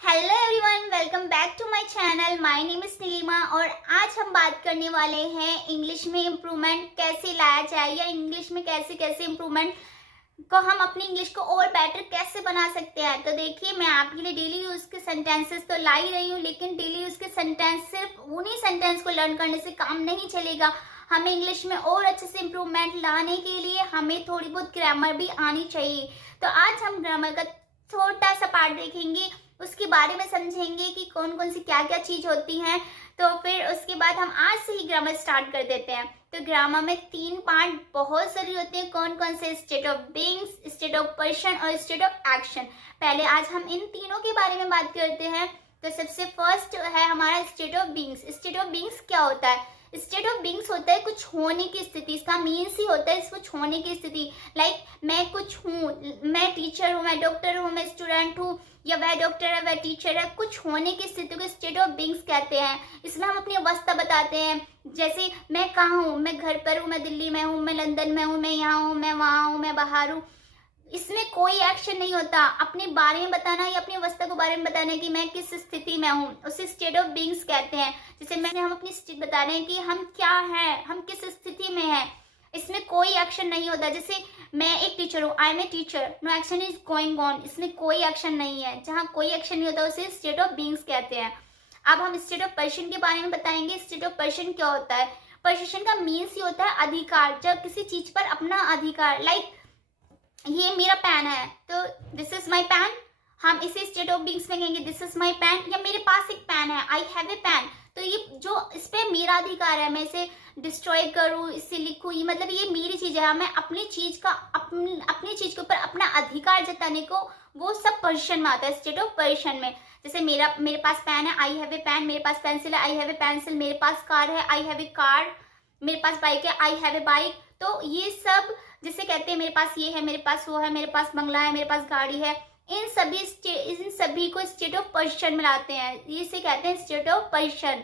Hello everyone, welcome back to my channel. My name is Nilima और आज हम बात करने वाले हैं इंग्लिश में इम्प्रूवमेंट कैसे लाया जाए या इंग्लिश में कैसे कैसे इम्प्रूवमेंट को हम अपनी इंग्लिश को और बेटर कैसे बना सकते हैं। तो देखिए, मैं आपके लिए डेली यूज के सेंटेंसेस तो ला ही रही हूँ, लेकिन डेली यूज के सेंटेंस सिर्फ उन्हीं सेंटेंस को लर्न करने से काम नहीं चलेगा। हमें इंग्लिश में और अच्छे से इम्प्रूवमेंट लाने के लिए हमें थोड़ी बहुत ग्रामर भी आनी चाहिए। तो आज हम ग्रामर का छोटा सा पार्ट देखेंगे, उसके बारे में समझेंगे कि कौन कौन सी क्या क्या चीज होती हैं। तो फिर उसके बाद हम आज से ही ग्रामर स्टार्ट कर देते हैं। तो ग्रामर में 3 पार्ट बहुत सारी होते हैं। कौन कौन से? State of beings, state of person और स्टेट ऑफ एक्शन। पहले आज हम इन तीनों के बारे में बात करते हैं। तो सबसे फर्स्ट है हमारा state of beings. State of beings क्या होता है? स्टेट ऑफ बीइंग्स होता है कुछ होने की स्थिति। इसका मीन्स ही होता है कुछ होने की स्थिति। लाइक मैं कुछ हूँ, मैं टीचर हूँ, मैं डॉक्टर हूँ, मैं स्टूडेंट हूँ, या वह डॉक्टर है, वह टीचर है। कुछ होने की स्थिति को स्टेट ऑफ बीइंग्स कहते हैं। इसमें हम अपनी अवस्था बताते हैं। जैसे मैं कहाँ हूँ, मैं घर पर हूँ, मैं दिल्ली में हूँ, मैं लंदन में हूँ, मैं यहाँ हूँ, मैं वहाँ हूँ, मैं बाहर हूँ। इसमें कोई एक्शन नहीं होता। अपने बारे में बताना या अपनी अवस्था के बारे में बताना कि मैं किस स्थिति में हूँ, उसे स्टेट ऑफ बीइंग्स कहते हैं। जैसे मैंने हम अपनी स्थिति बता रहे हैं कि हम क्या हैं, हम किस स्थिति में हैं। इसमें कोई एक्शन नहीं होता। जैसे मैं एक टीचर हूँ, I am a teacher, no action is going on. इसमें कोई एक्शन नहीं है। जहाँ कोई एक्शन नहीं होता उसे स्टेट ऑफ बीइंग्स कहते हैं। अब हम स्टेट ऑफ पर्सन के बारे में बताएंगे। स्टेट ऑफ पर्सन क्या होता है? पर्सन का मीन्स ही होता है अधिकार। जब किसी चीज पर अपना अधिकार, लाइक ये मेरा पेन है तो दिस इज माई पेन, हम इसे स्टेट ऑफ बीइंग्स में कहेंगे दिस इज माई पेन। या मेरे पास एक पेन है, आई हैव ए पेन, तो ये जो इस पे मेरा अधिकार है, मैं इसे डिस्ट्रॉय करूँ, इसे लिखूँ, ये मतलब ये मेरी चीज है। मैं अपनी चीज का अपनी चीज के ऊपर अपना अधिकार जताने को वो सब पर्सन में आता है, स्टेट ऑफ पर्सन में। जैसे मेरे पास पेन है, आई हैव ए पेन। मेरे पास पेंसिल है, आई हैव ए पेंसिल। मेरे पास कार है, आई हैव ए कार। मेरे पास बाइक है, आई हैव ए बाइक। तो ये सब जिसे कहते हैं मेरे पास ये है, मेरे पास वो है, मेरे पास बंगला है, मेरे पास गाड़ी है, इन सभी को स्टेट ऑफ पर्सन में लाते हैं। इसे कहते हैं स्टेट ऑफ पर्सन।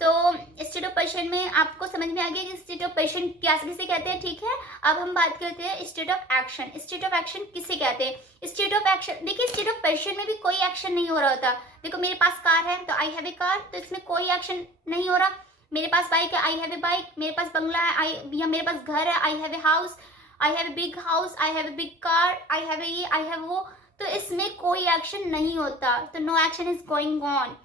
तो स्टेट ऑफ पर्सन में आपको समझ में आ गया कि स्टेट ऑफ पर्सन किसे कहते हैं, ठीक है। अब हम बात करते हैं state of action. State of action किसे कहते हैं? स्टेट ऑफ एक्शन, देखिए स्टेट ऑफ पर्सन में भी कोई एक्शन नहीं हो रहा होता। देखो मेरे पास कार है तो आई हैव ए कार, तो इसमें कोई एक्शन नहीं हो रहा। मेरे पास बाइक है, आई हैव ए बाइक। मेरे पास बंगला है, या मेरे पास घर है, I have a house. I have a big house, I have a big car, I have a ये, आई हैव वो। तो इसमें कोई एक्शन नहीं होता। तो no action is going on.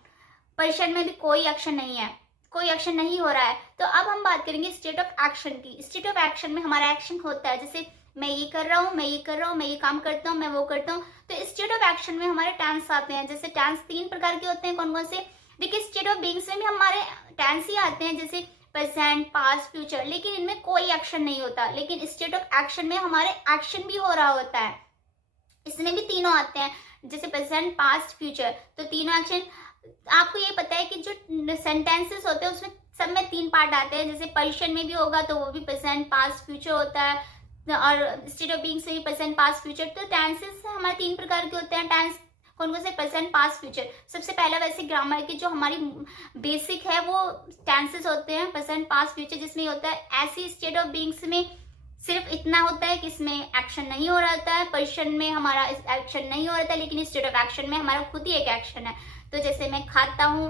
Person में भी कोई एक्शन नहीं है, कोई एक्शन नहीं हो रहा है। तो अब हम बात करेंगे स्टेट ऑफ एक्शन की। स्टेट ऑफ एक्शन में हमारा एक्शन होता है। जैसे मैं ये कर रहा हूँ, मैं ये कर रहा हूँ, मैं ये काम करता हूँ, मैं वो करता हूँ। तो स्टेट ऑफ एक्शन में हमारे टेंस आते हैं। जैसे टेंस 3 प्रकार के होते हैं। कौन कौन से? देखिए स्टेट ऑफ बीइंग्स में भी हमारे टेंस ही आते हैं, जैसे प्रेजेंट, पास्ट, फ्यूचर, लेकिन इनमें कोई एक्शन नहीं होता। लेकिन स्टेट ऑफ एक्शन में हमारे एक्शन भी हो रहा होता है। इसमें भी तीनों आते हैं, जैसे प्रेजेंट, पास्ट, फ्यूचर। तो तीनों एक्शन आपको ये पता है कि जो सेंटेंसेस होते हैं उसमें सब में 3 पार्ट आते हैं। जैसे पर्सन में भी होगा तो वो भी प्रेजेंट, पास्ट, फ्यूचर होता है, और स्टेट ऑफ बीइंग से भी प्रेजेंट, पास्ट, फ्यूचर। तो टेंसेस हमारे 3 प्रकार के होते हैं। टेंस कौन कौन से? Present, past, future. सबसे पहला वैसे ग्रामर की जो हमारी बेसिक है वो टेंसेस होते हैं, प्रेजेंट, पास्ट, फ्यूचर, जिसमें होता है। ऐसी स्टेट ऑफ बीइंग्स में सिर्फ इतना होता है कि इसमें एक्शन नहीं हो रहा होता है। पर्सन में हमारा एक्शन नहीं हो रहा था, लेकिन स्टेट ऑफ एक्शन में हमारा खुद ही एक एक्शन है। तो जैसे मैं खाता हूँ,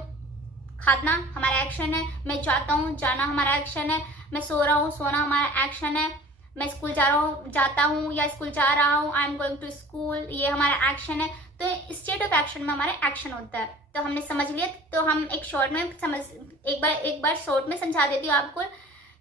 खाना हमारा एक्शन है। मैं जाता हूँ, जाना हमारा एक्शन है। मैं सो रहा हूँ, सोना हमारा एक्शन है। मैं स्कूल जाता हूँ या स्कूल जा रहा हूँ, I am going to school, ये हमारा एक्शन है। तो स्टेट ऑफ एक्शन में हमारा एक्शन होता है। तो हमने समझ लिया। तो हम एक शॉर्ट में एक बार शॉर्ट में समझा देती हूँ आपको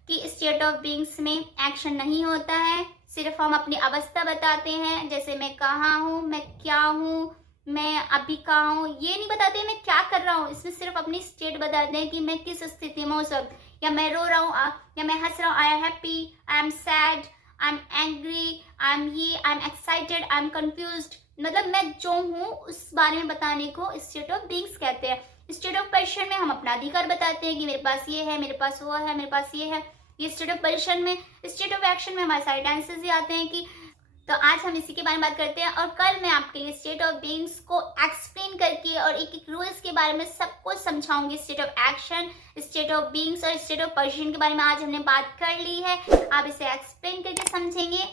कि स्टेट ऑफ बीइंग्स में एक्शन नहीं होता है। सिर्फ हम अपनी अवस्था बताते हैं। जैसे मैं कहाँ हूँ, मैं क्या हूँ, मैं अभी कहाँ हूँ, ये नहीं बताते मैं क्या कर रहा हूँ। इसमें सिर्फ अपनी स्टेट बताते हैं कि मैं किस स्थिति में हूँ सब। या मैं रो रहा हूँ, या मैं हंस रहा हूँ, I am happy, I am sad, I am angry, I am ये, I am excited, I am confused. मतलब मैं जो हूँ उस बारे में बताने को स्टेट ऑफ बीइंग्स कहते हैं। स्टेट ऑफ पर्सन में हम अपना अधिकार बताते हैं कि मेरे पास ये है, मेरे पास वो है, मेरे पास ये है। ये स्टेट ऑफ पर्सन में। स्टेट ऑफ एक्शन में हमारे सारे टेंसेस ही आते हैं कि। तो आज हम इसी के बारे में बात करते हैं, और कल मैं आपके लिए स्टेट ऑफ बीइंग्स को एक्सप्लेन करके और एक एक रूल्स के बारे में सब कुछ समझाऊंगी। State of action, state of beings और स्टेट ऑफ पर्सन के बारे में आज हमने बात कर ली है। आप इसे एक्सप्लेन करके समझेंगे